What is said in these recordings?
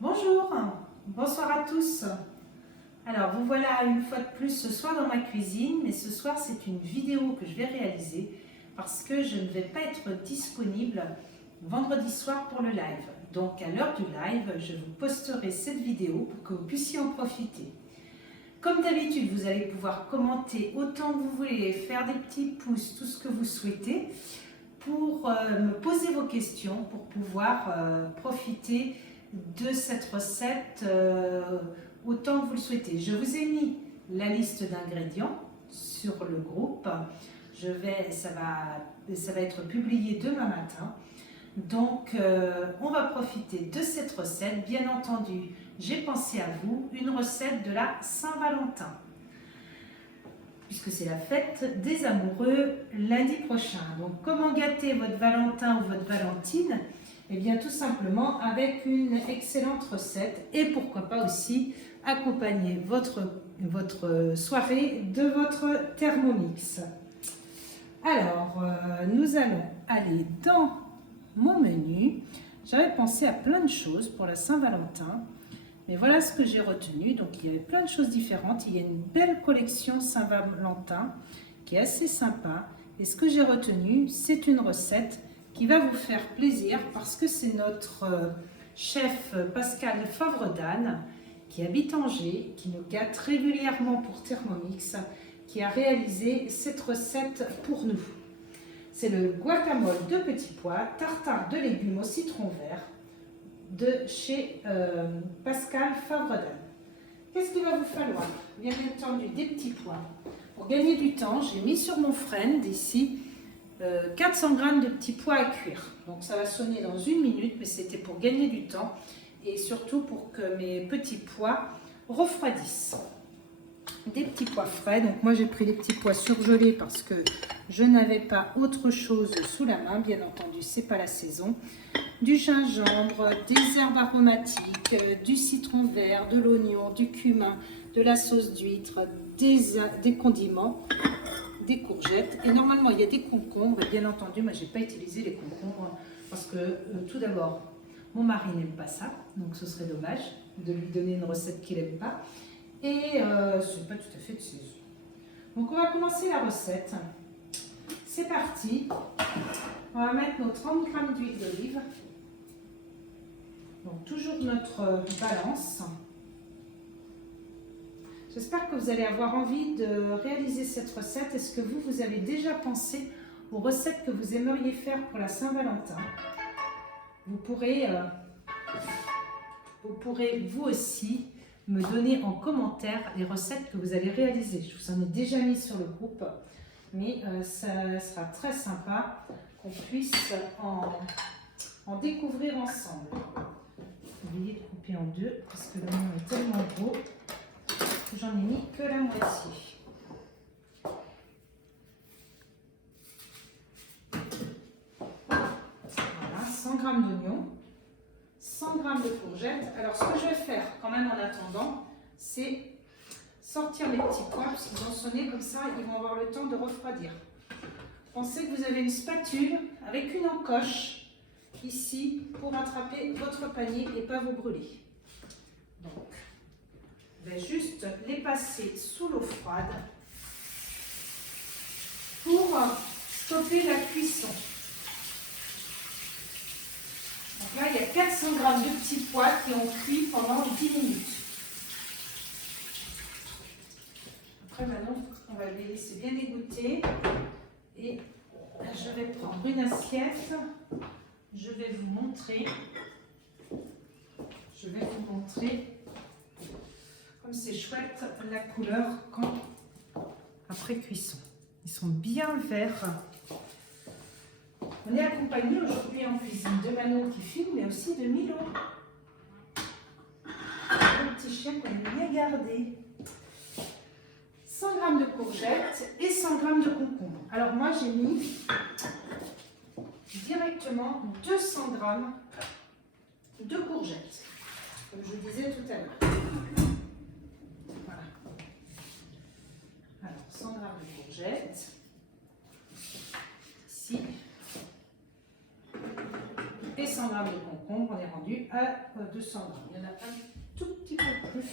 Bonjour, bonsoir à tous. Alors vous voilà une fois de plus ce soir dans ma cuisine, mais ce soir c'est une vidéo que je vais réaliser parce que je ne vais pas être disponible vendredi soir pour le live. Donc à l'heure du live, je vous posterai cette vidéo pour que vous puissiez en profiter. Comme d'habitude, vous allez pouvoir commenter autant que vous voulez, faire des petits pouces, tout ce que vous souhaitez, pour me poser vos questions, pour pouvoir profiter de cette recette autant que vous le souhaitez. Je vous ai mis la liste d'ingrédients sur le groupe. Ça va être publié demain matin. Donc, on va profiter de cette recette. Bien entendu, j'ai pensé à vous, une recette de la Saint-Valentin, puisque c'est la fête des amoureux lundi prochain. Donc, comment gâter votre Valentin ou votre Valentine? Eh bien, tout simplement avec une excellente recette et pourquoi pas aussi accompagner votre soirée de votre Thermomix. Alors, nous allons aller dans mon menu. J'avais pensé à plein de choses pour la Saint-Valentin, mais voilà ce que j'ai retenu. Donc il y avait plein de choses différentes. Il y a une belle collection Saint-Valentin qui est assez sympa. Et ce que j'ai retenu, c'est une recette qui va vous faire plaisir parce que c'est notre chef Pascal Favre-d'Anne qui habite Angers, qui nous gâte régulièrement pour Thermomix, qui a réalisé cette recette pour nous. C'est le guacamole de petits pois, tartare de légumes au citron vert de chez Pascal Favre-d'Anne. Qu'est-ce qu'il va vous falloir? Bien entendu des petits pois. Pour gagner du temps, j'ai mis sur mon friend ici 400 g de petits pois à cuire. Donc ça va sonner dans 1 minute, mais c'était pour gagner du temps et surtout pour que mes petits pois refroidissent. Des petits pois frais, donc moi j'ai pris les petits pois surgelés parce que je n'avais pas autre chose sous la main, bien entendu c'est pas la saison. Du gingembre, des herbes aromatiques, du citron vert, de l'oignon, du cumin, de la sauce d'huître, des condiments, des courgettes et normalement il y a des concombres. Et bien entendu moi j'ai pas utilisé les concombres parce que tout d'abord mon mari n'aime pas ça, donc ce serait dommage de lui donner une recette qu'il n'aime pas. Et c'est pas tout à fait de saison. Donc on va commencer la recette. C'est parti. On va mettre nos 30 g d'huile d'olive. Donc toujours notre balance. J'espère que vous allez avoir envie de réaliser cette recette. Est-ce que vous avez déjà pensé aux recettes que vous aimeriez faire pour la Saint-Valentin? Vous pourrez vous aussi me donner en commentaire les recettes que vous allez réaliser. Je vous en ai déjà mis sur le groupe, mais ça sera très sympa qu'on puisse en découvrir ensemble. Oubliez de couper en deux parce que l'oignon est tellement gros que j'en ai mis que la moitié. Voilà, 100 g d'oignons. 100 g de courgettes. Alors ce que je vais faire quand même en attendant, c'est sortir les petits pois parce qu'ils vont sonner comme ça, ils vont avoir le temps de refroidir. Pensez que vous avez une spatule avec une encoche ici pour attraper votre panier et pas vous brûler. Donc, je vais juste les passer sous l'eau froide pour stopper la cuisson. Donc là, il y a 400 g de petits pois qui ont cuit pendant 10 minutes. Après, maintenant, on va les laisser bien égoutter. Et je vais prendre une assiette. Je vais vous montrer. Comme c'est chouette la couleur après cuisson. Ils sont bien verts. On est accompagné aujourd'hui en cuisine de Manon qui filme, mais aussi de Milo. Un petit chien qu'on a bien gardé. 100 g de courgettes et 100 g de concombres. Alors moi j'ai mis directement 200 g de courgettes, comme je vous disais tout à l'heure. Voilà. Alors 100 g de courgettes. Ici. et 100 g de concombre, on est rendu à 200 g. Il y en a un tout petit peu plus.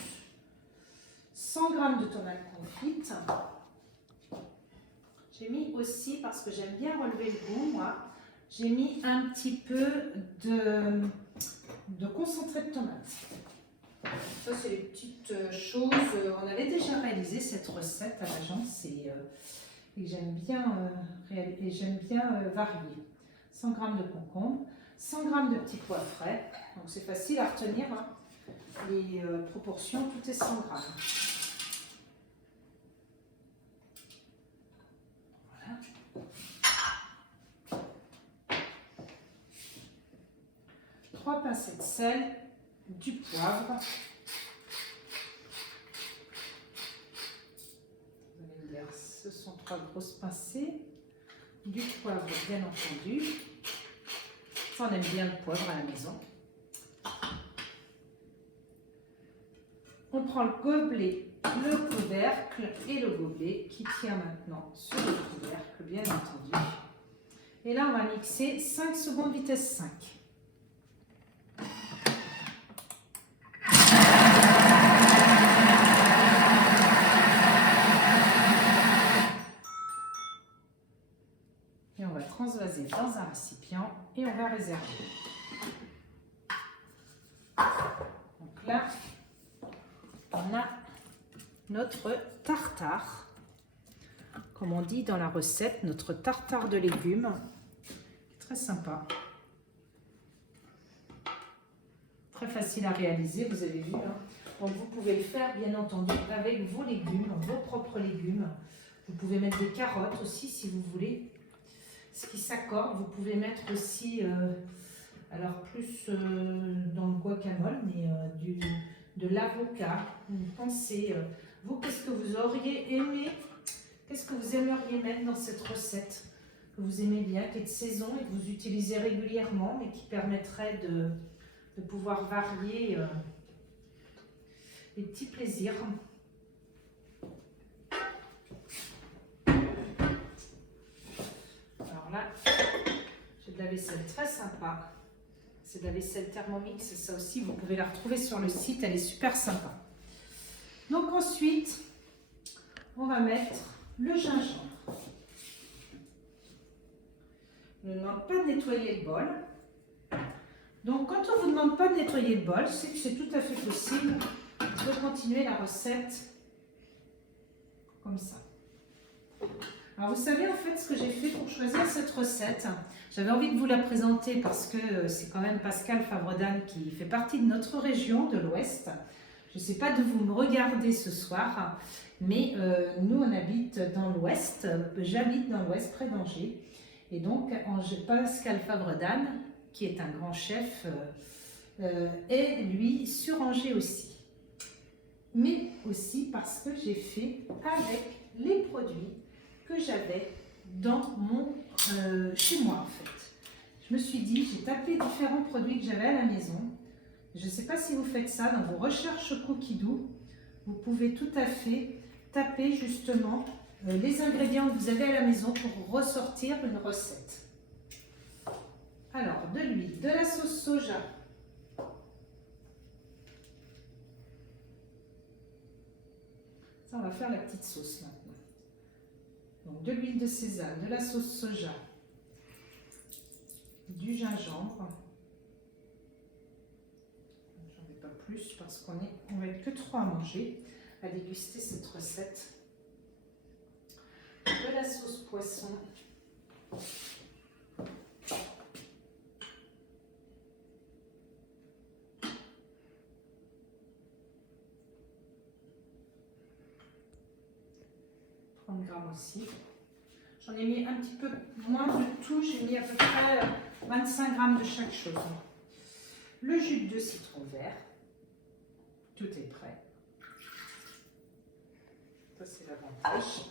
100 g de tomates confites. J'ai mis aussi, parce que j'aime bien relever le goût, moi, j'ai mis un petit peu de concentré de tomate. Ça, c'est les petites choses. On avait déjà réalisé cette recette à l'agence et j'aime bien, varier. 100 g de concombre, 100 g de petits pois frais. Donc, c'est facile à retenir. Hein. Les proportions, tout est 100 g. Voilà. 3 pincées de sel, du poivre. Vous allez me dire, ce sont 3 grosses pincées. Du poivre, bien entendu. Ça, on aime bien le poivre à la maison. On prend le gobelet, le couvercle et le gobelet qui tient maintenant sur le couvercle, bien entendu. Et là, on va mixer 5 secondes vitesse 5. Et on va transvaser dans un récipient et on va réserver. Donc là, on a notre tartare, comme on dit dans la recette, notre tartare de légumes, très sympa, très facile à réaliser, vous avez vu. Hein. Donc vous pouvez le faire bien entendu avec vos légumes, vos propres légumes. Vous pouvez mettre des carottes aussi si vous voulez, ce qui s'accorde. Vous pouvez mettre aussi, alors plus dans le guacamole, mais de l'avocat. Vous pensez, vous, qu'est-ce que vous auriez aimé, qu'est-ce que vous aimeriez mettre dans cette recette que vous aimez bien, qui est de saison et que vous utilisez régulièrement, mais qui permettrait de pouvoir varier les petits plaisirs. Alors là, j'ai de la vaisselle très sympa. C'est de la vaisselle Thermomix, ça aussi, vous pouvez la retrouver sur le site, elle est super sympa. Donc ensuite, on va mettre le gingembre. On ne demande pas de nettoyer le bol. Donc quand on ne vous demande pas de nettoyer le bol, c'est que c'est tout à fait possible de continuer la recette comme ça. Alors vous savez en fait ce que j'ai fait pour choisir cette recette. J'avais envie de vous la présenter parce que c'est quand même Pascal Favre-d'Anne qui fait partie de notre région de l'Ouest. Je ne sais pas d'où vous me regardez ce soir, mais nous on habite dans l'Ouest, j'habite dans l'Ouest près d'Angers. Et donc Pascal Favre-d'Anne, qui est un grand chef, est lui sur Angers aussi. Mais aussi parce que j'ai fait avec les produits que j'avais dans chez moi en fait. Je me suis dit, j'ai tapé différents produits que j'avais à la maison. Je ne sais pas si vous faites ça dans vos recherches Cookidoo. Vous pouvez tout à fait taper justement les ingrédients que vous avez à la maison pour ressortir une recette. Alors, de l'huile, de la sauce soja. Ça, on va faire la petite sauce maintenant. Donc, de l'huile de sésame, de la sauce soja, du gingembre. J'en mets pas plus parce qu'on va être que 3 à manger, à déguster cette recette. De la sauce poisson. Grammes aussi. J'en ai mis un petit peu moins de tout, j'ai mis à peu près 25 grammes de chaque chose. Le jus de citron vert, tout est prêt. Ça c'est l'avantage.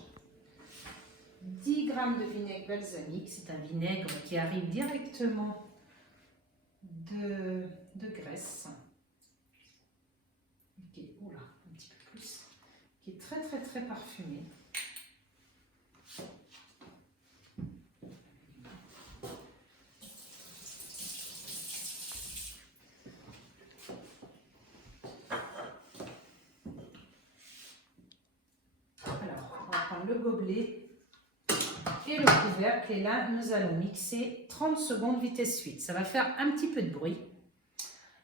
10 grammes de vinaigre balsamique, c'est un vinaigre qui arrive directement de Grèce. Oula, un petit peu plus. Qui est très très très parfumé. gobelet et le couvercle. Et là, nous allons mixer 30 secondes vitesse 8. Ça va faire un petit peu de bruit.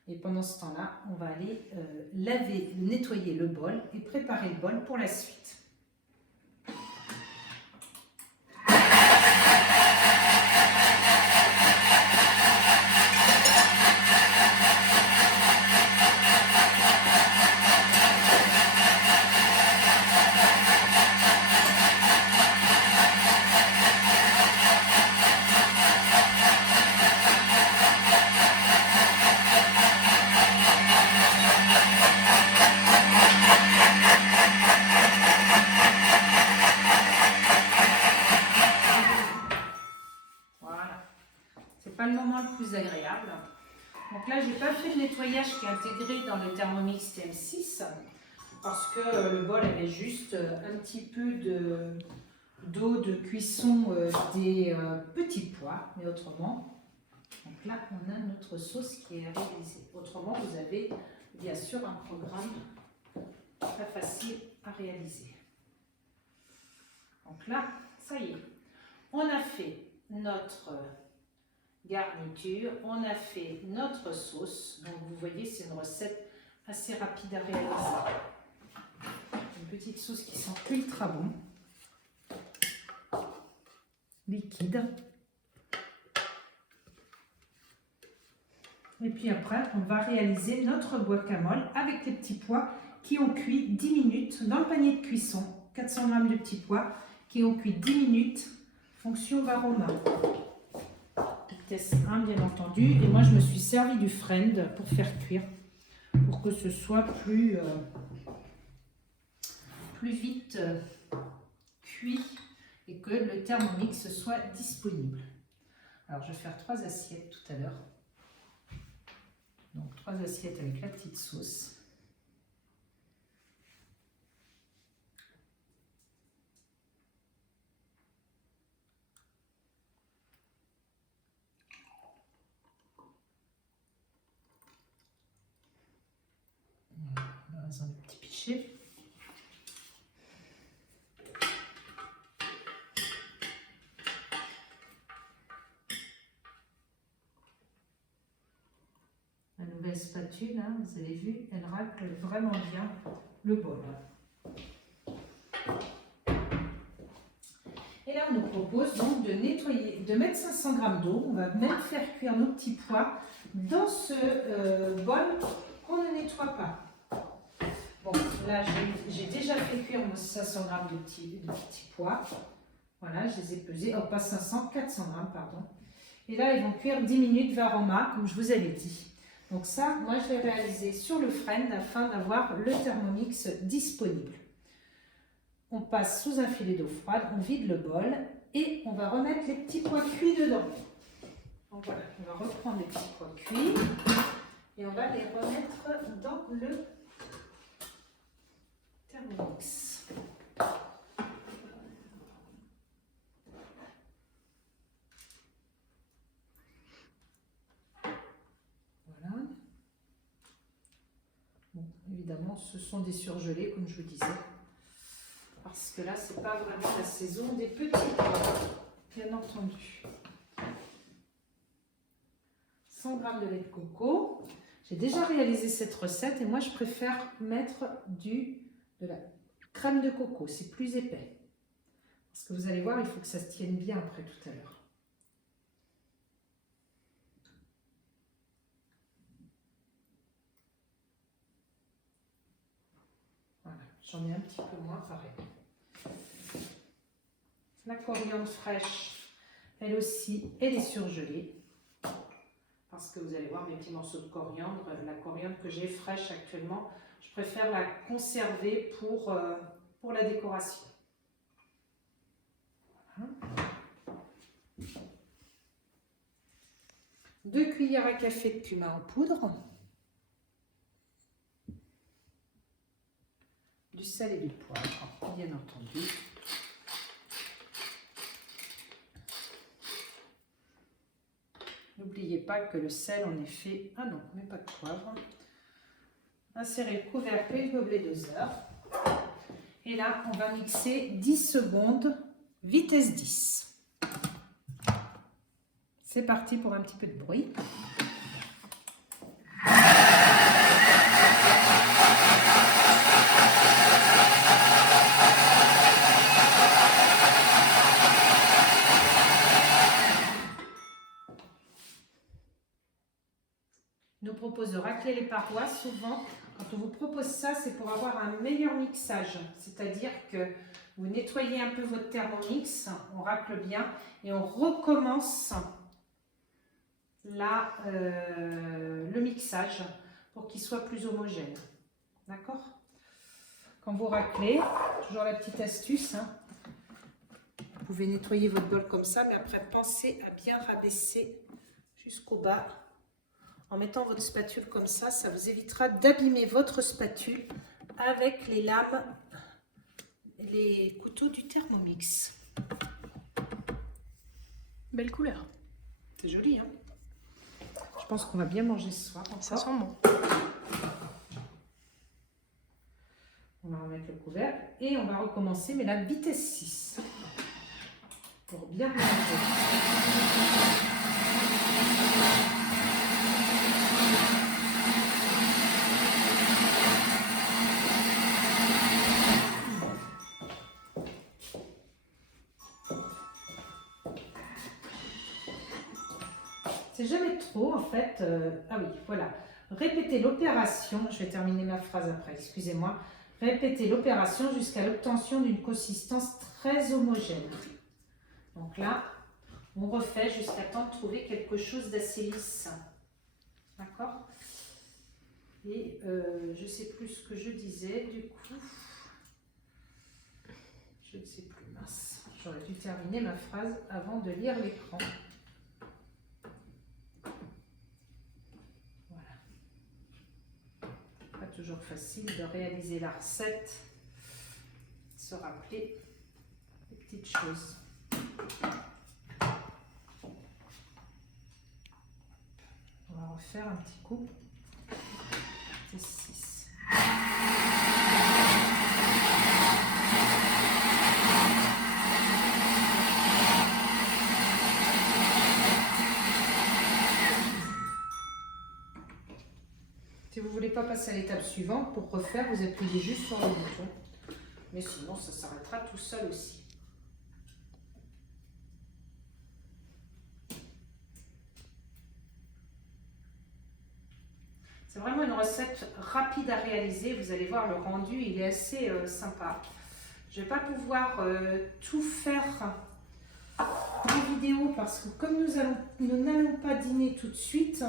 Et pendant ce temps-là, on va aller nettoyer le bol et préparer le bol pour la suite. Pas le moment le plus agréable. Donc là, j'ai pas fait le nettoyage qui est intégré dans le Thermomix TM6 parce que le bol avait juste un petit peu d'eau de cuisson des petits pois, mais autrement. Donc là, on a notre sauce qui est réalisée. Autrement, vous avez bien sûr un programme très facile à réaliser. Donc là, ça y est, on a fait notre garniture, on a fait notre sauce. Donc vous voyez, c'est une recette assez rapide à réaliser. Une petite sauce qui sent ultra bon, liquide. Et puis après, on va réaliser notre guacamole avec les petits pois qui ont cuit 10 minutes dans le panier de cuisson. 400 g de petits pois qui ont cuit 10 minutes, fonction Varoma. Vitesse 1 bien entendu. Et moi, je me suis servi du Friend pour faire cuire, pour que ce soit plus vite cuit et que le Thermomix soit disponible. Alors, je vais faire 3 assiettes tout à l'heure. Donc 3 assiettes avec la petite sauce. Voilà, dans un petit pichet. La nouvelle spatule, hein, vous avez vu, elle racle vraiment bien le bol. Et là, on nous propose donc de nettoyer, de mettre 500 g d'eau. On va même faire cuire nos petits pois dans ce bol qu'on ne nettoie pas. Bon, là, j'ai déjà fait cuire nos 500 g de petits pois. Voilà, je les ai pesés. Oh, pas 500, 400 g, pardon. Et là, ils vont cuire 10 minutes Varoma, comme je vous avais dit. Donc ça, moi, je vais réaliser sur le Friend afin d'avoir le Thermomix disponible. On passe sous un filet d'eau froide, on vide le bol et on va remettre les petits pois cuits dedans. Donc voilà, on va reprendre les petits pois cuits et on va les remettre dans le Thermomix. Voilà. Bon, évidemment, ce sont des surgelés, comme je vous disais. Parce que là, c'est pas vraiment la saison des petits pois, bien entendu. 100 g de lait de coco. J'ai déjà réalisé cette recette et moi, je préfère mettre de la crème de coco. C'est plus épais. Parce que vous allez voir, il faut que ça se tienne bien après tout à l'heure. Voilà, j'en ai un petit peu moins, pareil. La coriandre fraîche, elle aussi, elle est surgelée. Parce que vous allez voir mes petits morceaux de coriandre, la coriandre que j'ai fraîche actuellement, je préfère la conserver pour la décoration. Voilà. 2 cuillères à café de cumin en poudre, du sel et du poivre, bien entendu. N'oubliez pas que le sel, en effet, ah non, mais pas de poivre. Insérez le couvercle et le gobelet doseur. Et là, on va mixer 10 secondes, vitesse 10. C'est parti pour un petit peu de bruit. Il nous propose de racler les parois. Souvent, quand on vous propose ça, c'est pour avoir un meilleur mixage. C'est-à-dire que vous nettoyez un peu votre Thermomix, on racle bien et on recommence là, le mixage pour qu'il soit plus homogène. D'accord? Quand vous raclez, toujours la petite astuce, hein, vous pouvez nettoyer votre bol comme ça, mais après pensez à bien rabaisser jusqu'au bas. En mettant votre spatule comme ça vous évitera d'abîmer votre spatule avec les lames, les couteaux du Thermomix. Belle couleur. C'est joli, hein? Je pense qu'on va bien manger ce soir. Ça sent bon. On va remettre le couvert et on va recommencer, mais la vitesse 6. Pour bien mélanger. C'est jamais trop en fait. Ah oui, voilà. Répétez l'opération. Je vais terminer ma phrase après, excusez-moi. Répétez l'opération jusqu'à l'obtention d'une consistance très homogène. Donc là, on refait jusqu'à temps de trouver quelque chose d'assez lisse. D'accord? Et je ne sais plus ce que je disais, du coup, je ne sais plus, mince. J'aurais dû terminer ma phrase avant de lire l'écran. Voilà. Pas toujours facile de réaliser la recette, de se rappeler les petites choses. On va refaire un petit coup. C'est 6. Si vous ne voulez pas passer à l'étape suivante, pour refaire, vous appuyez juste sur le bouton. Mais sinon, ça s'arrêtera tout seul aussi. C'est vraiment une recette rapide à réaliser. Vous allez voir, le rendu, il est assez sympa. Je ne vais pas pouvoir tout faire en vidéo parce que comme nous n'allons pas dîner tout de suite,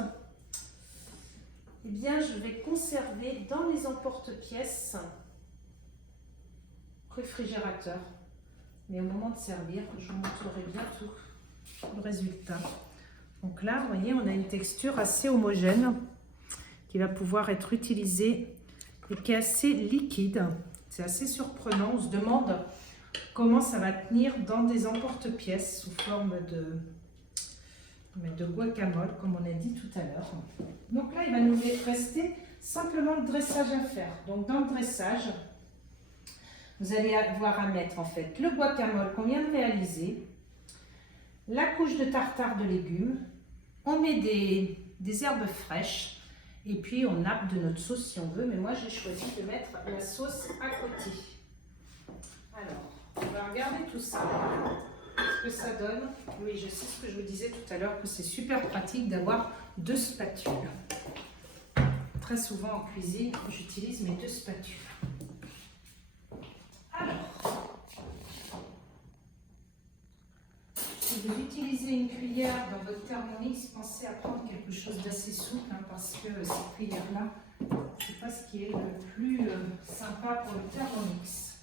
eh bien, je vais conserver dans les emporte-pièces réfrigérateur. Mais au moment de servir, je vous montrerai bientôt le résultat. Donc là, vous voyez, on a une texture assez homogène qui va pouvoir être utilisée et qui est assez liquide. C'est assez surprenant. On se demande comment ça va tenir dans des emporte-pièces sous forme de guacamole, comme on a dit tout à l'heure. Donc là, il va nous rester simplement le dressage à faire. Donc dans le dressage, vous allez avoir à mettre en fait le guacamole qu'on vient de réaliser, la couche de tartare de légumes, on met des herbes fraîches et puis on nappe de notre sauce si on veut, mais moi j'ai choisi de mettre la sauce à côté. Alors, on va regarder tout ça, ce que ça donne. Oui, je sais ce que je vous disais tout à l'heure, que c'est super pratique d'avoir 2 spatules. Très souvent en cuisine, j'utilise mes 2 spatules. Alors, si vous utilisez une cuillère dans votre Thermomix, pensez à prendre quelque chose d'assez souple, hein, parce que cette cuillère-là, c'est pas ce qui est le plus sympa pour le Thermomix.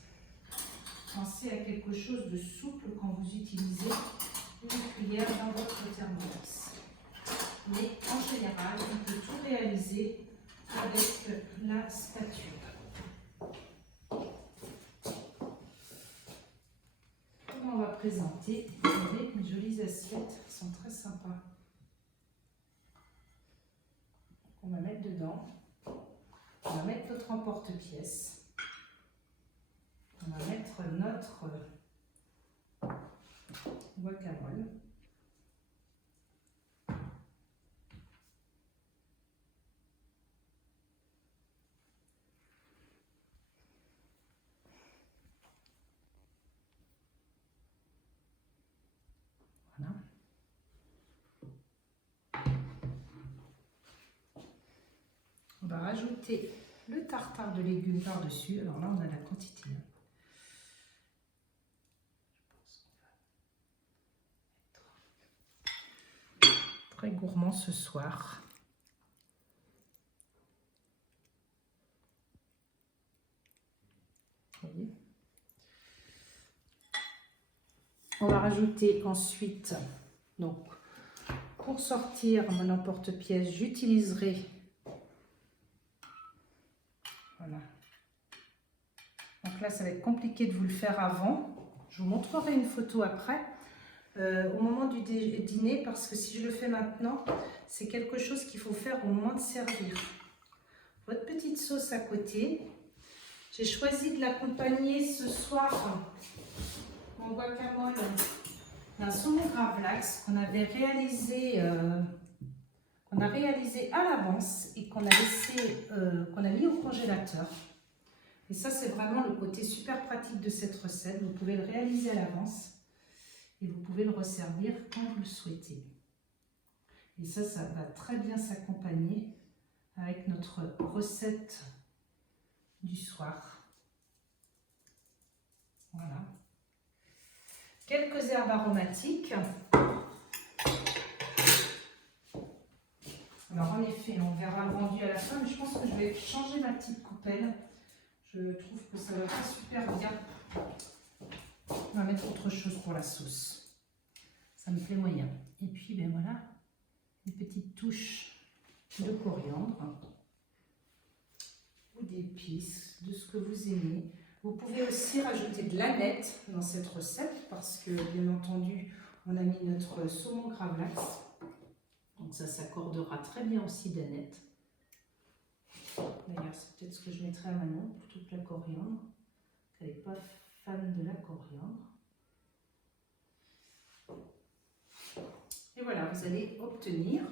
Pensez à quelque chose de souple quand vous utilisez une cuillère dans votre Thermomix. Mais en général, on peut tout réaliser avec la spatule. On va présenter, vous avez une jolie assiette, elles sont très sympas. On va mettre dedans, on va mettre notre emporte-pièce. On va mettre notre guacamole. Voilà. On va rajouter le tartare de légumes par-dessus. Alors là, on a la quantité. Très gourmand ce soir. Vous voyez ? On va rajouter ensuite, donc pour sortir mon emporte-pièce, j'utiliserai, voilà. Donc là, ça va être compliqué de vous le faire avant. Je vous montrerai une photo après. Au moment du dîner, parce que si je le fais maintenant, c'est quelque chose qu'il faut faire au moment de servir. Votre petite sauce à côté. J'ai choisi de l'accompagner ce soir, mon guacamole, d'un saumon gravlax qu'on avait réalisé, a réalisé à l'avance et qu'on a mis au congélateur. Et ça, c'est vraiment le côté super pratique de cette recette. Vous pouvez le réaliser à l'avance. Et vous pouvez le resservir quand vous le souhaitez. Et ça va très bien s'accompagner avec notre recette du soir. Voilà. Quelques herbes aromatiques. Alors en effet, on verra le rendu à la fin, mais je pense que je vais changer ma petite coupelle. Je trouve que ça va pas super bien. On va mettre autre chose pour la sauce. Ça me plaît moyen. Et puis, ben voilà, une petite touche de coriandre ou d'épices, de ce que vous aimez. Vous pouvez aussi rajouter de l'aneth dans cette recette parce que, bien entendu, on a mis notre saumon gravlax. Donc ça s'accordera très bien aussi d'aneth. D'ailleurs, c'est peut-être ce que je mettrai à Manon, plutôt que la coriandre. Elle n'est pas fan de la coriandre. Et voilà, vous allez obtenir.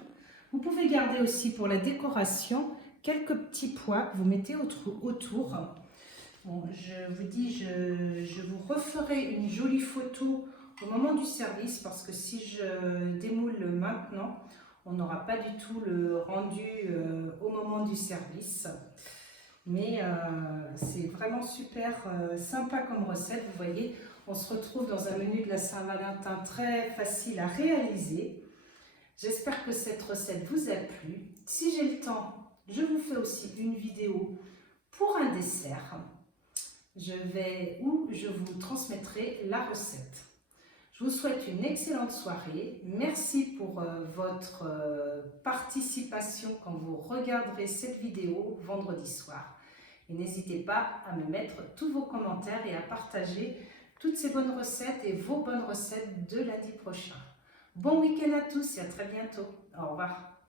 Vous pouvez garder aussi pour la décoration quelques petits pois que vous mettez autour. Bon, je vous dis, je vous referai une jolie photo au moment du service parce que si je démoule maintenant, on n'aura pas du tout le rendu au moment du service. Mais c'est vraiment super sympa comme recette. Vous voyez, on se retrouve dans un menu de la Saint-Valentin très facile à réaliser. J'espère que cette recette vous a plu. Si j'ai le temps, je vous fais aussi une vidéo pour un dessert. Où je vous transmettrai la recette. Je vous souhaite une excellente soirée. Merci pour votre participation quand vous regarderez cette vidéo vendredi soir. Et n'hésitez pas à me mettre tous vos commentaires et à partager toutes ces bonnes recettes et vos bonnes recettes de lundi prochain. Bon week-end à tous et à très bientôt. Au revoir.